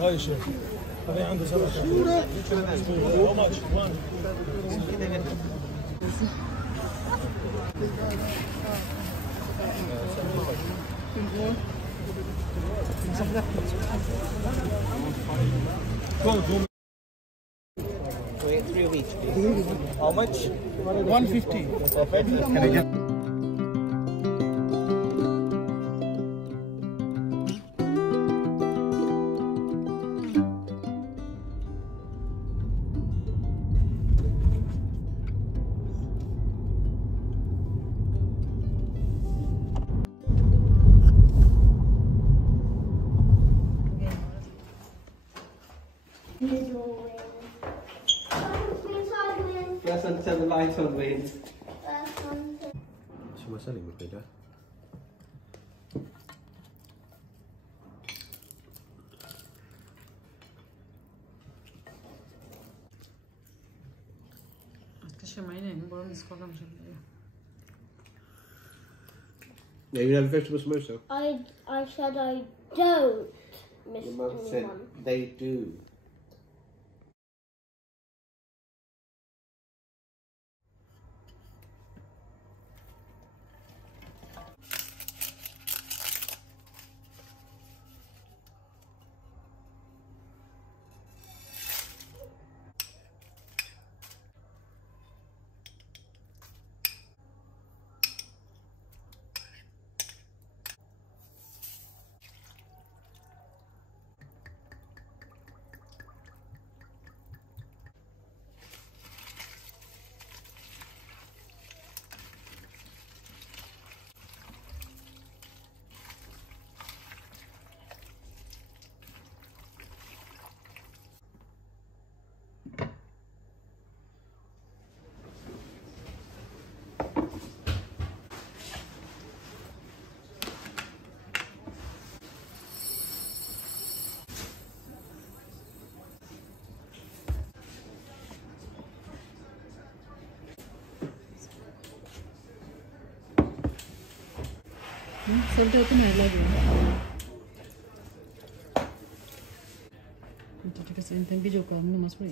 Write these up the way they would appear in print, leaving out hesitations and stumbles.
هاي شيء هذا عنده 7 صورة. How much? One. Wait, 3 weeks, please. How much? 150. Perfect. Can I get? Press and turn the light on, Wayne. شو مسألة بالقيادة؟ Yeah, you have vegetable samosa. I said I don't miss Your mum said anyone. they do. Salta itu naik lagi. Kita kasih intan video kamu mas bro.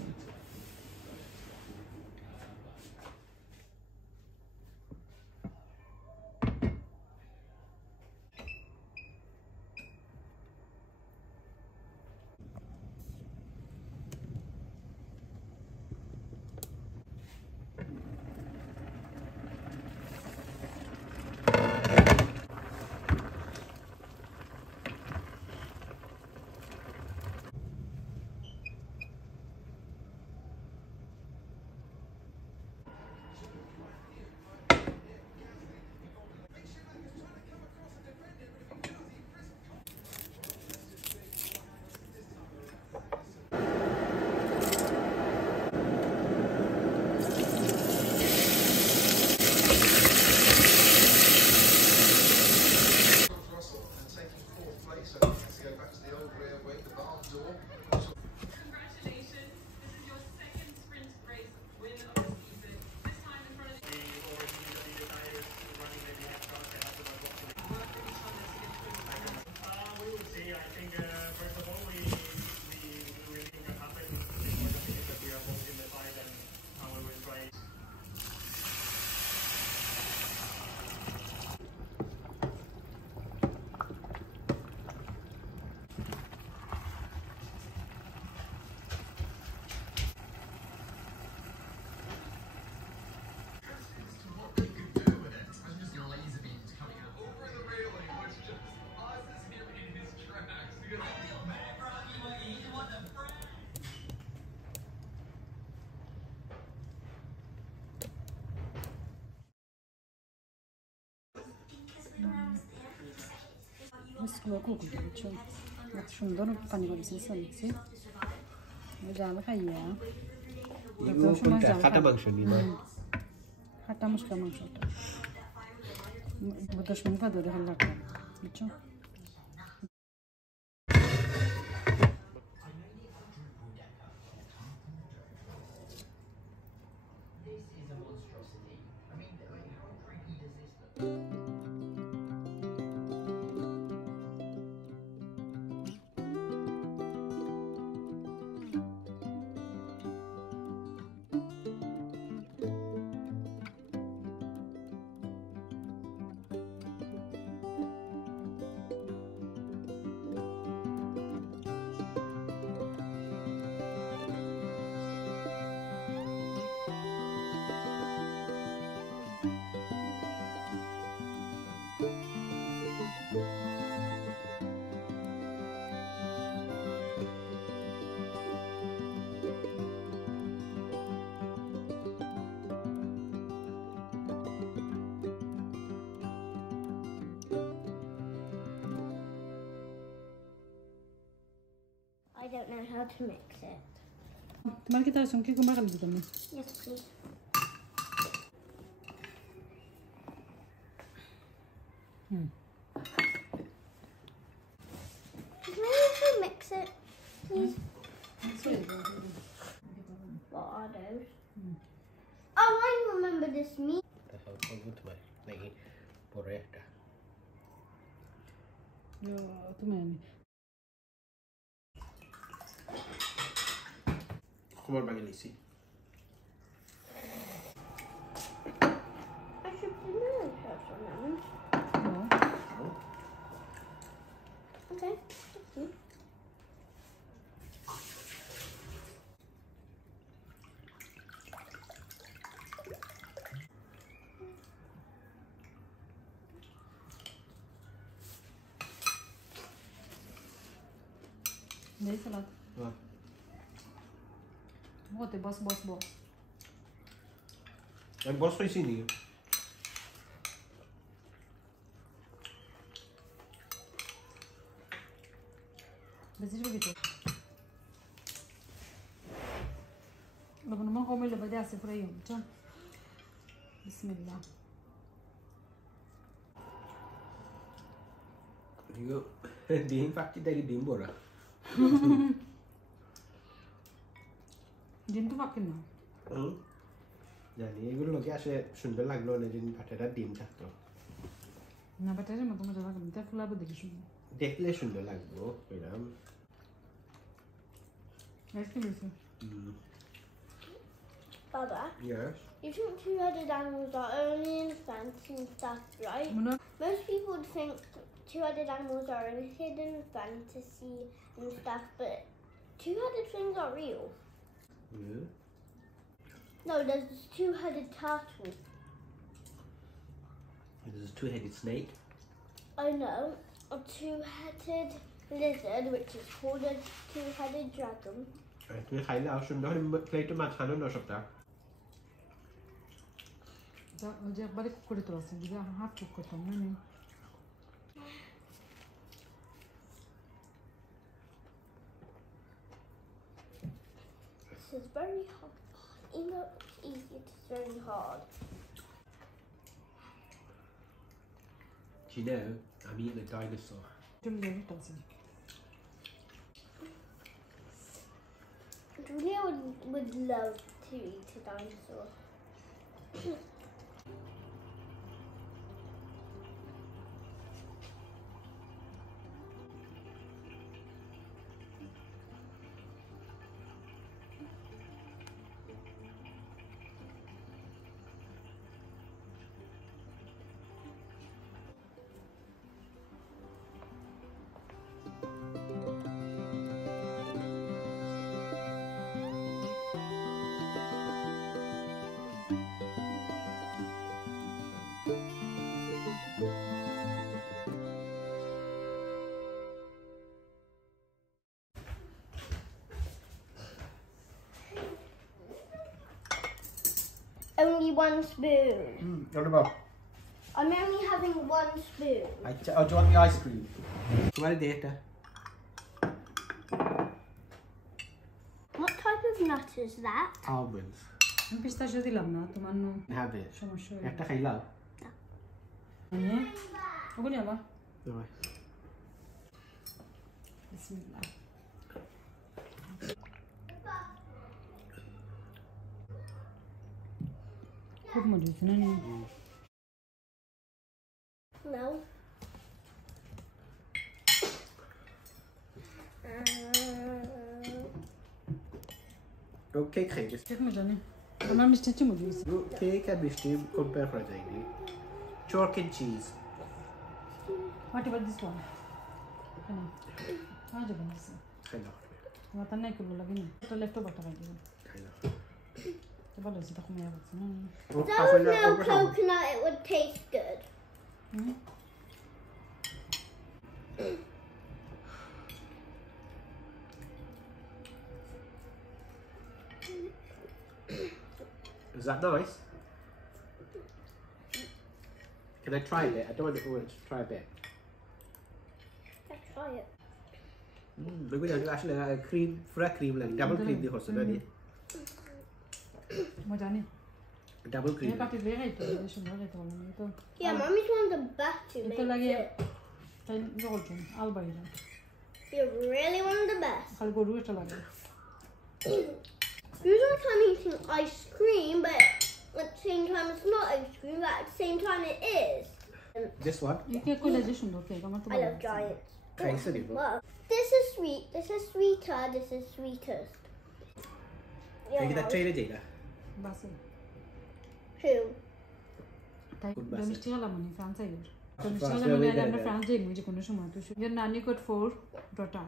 Mescolou com o bicho. Mas সুন্দর পানি করেছে সবজি জাল খাইয়া এগুলো কোনটা খাটা মাংস নিবা খাটা মুশকা মাংসটা 10 মিনিট ধরে ভালো লাগবে বুঝছো I don't know how to mix it. তোমার কি তার সঙ্গে কুমড়া খালি দিতাম Yes, please. Can I mix it, please? What are those? Oh, I remember this meat. नहीं पोरेटा yo तुम्हें Come on, Lisi. I should put another sauce on that one. no Okay, thank you. नहीं सलाद हाँ बहुत है बस बस बस अब बहुत स्पाइसी नहीं है Decidir gitu. Teman-teman komen lebih dah seperti itu, macam. Bismillah. Io di infatti dai di ora. Din tu makin na. জানি এগুলো লোকে আসে সুন্দর লাগলো না দিন পাটাটা ডিম থাকতো না বাটারে মতো মজা লাগে এটা ফুলাবো দেখি শুনি দেখলে সুন্দর লাগবে এরকম আইসক্রিম আছে Baba, yes you think two-headed animals are only in fantasy and stuff, right? Most people would think two-headed animals are only hidden fantasy and stuff, but two-headed things are real. yeah. No, there's this two-headed turtle. There's a two-headed snake. I know. A two-headed lizard, which is called a two-headed dragon. তুমি খাইলে আর সুন্দর প্লেটে মাছানো নষ্ট যে একবারে cook করে তোলা আছে যদি হাফ কুক করতাম না নেই This is very hard. Even though it's easy, it's very hard. Do you know, I'm eating a dinosaur. তুমি লেট আছে Julia would love to eat a dinosaur. Only one spoon. What about? I'm only having one spoon. Do you want the ice cream? Well, data. What type of nut is that? Almonds. আমি পিস্তাশিও দিলাম না তোমার no Have it. সমস্যা একটা খাইলাম মানে ওগুলো আবার Right. বিসমিল্লাহ খুব মজা হয়েছে না No. Okay, খাইবে ঠিক মজা নেই আমার মিষ্টি চেয়ে মজা হয়েছে কেক আর মিষ্টি কম্পেয়ার করা যায়নি chalk and cheese what ever this one কেন আজ বানাইছে খাইলাম আমার তার নাই করলো লাগে না এটা লেফট ওভারটা খাই দিলাম খাইলাম তো ভালো হয়েছে তখন মজা করছে না If there was no coconut, it would taste good. Is that nice? Can I try a bit? I don't want to try a bit. Let's try it. Maybe I'll do actually a cream, fresh cream, like double cream. The horse, ready? মজা নেই Double cream. কাটি দিয়ে খাইতে হবে সুন্দর খাইতে পারবো না তো Yeah, Mommy's one of the best to এটা make লাগে it. তাই জলজন আলবাইরা You're really one of the best. খালি গরু এটা লাগে Usually I'm eating ice cream, but at the same time it's not ice cream, but at the same time it is. This one. এই cake কইলে যে সুন্দর cake আমার তো I love giants. Nice, isn't it? Wow. This is sweet, this is sweeter, this is sweetest. Can I get that tray in there? বাসে Who? তাই Good basket. মিষ্টি হলাম মানে ফ্রান্স আইল তো France, মিষ্টি হলাম where we মানে go আমরা then? ফ্রান্স যাই যে কোনো সময় তো your nanny got 4 daughter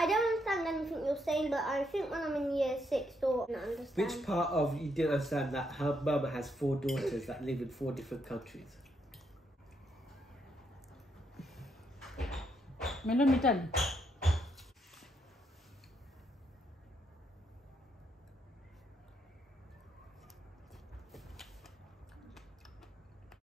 I don't understand anything you're saying, but I think when I'm in year 6 or I understand. Which part of you didn't understand that her mum has 4 daughters that live in 4 different countries? Melon মিটালি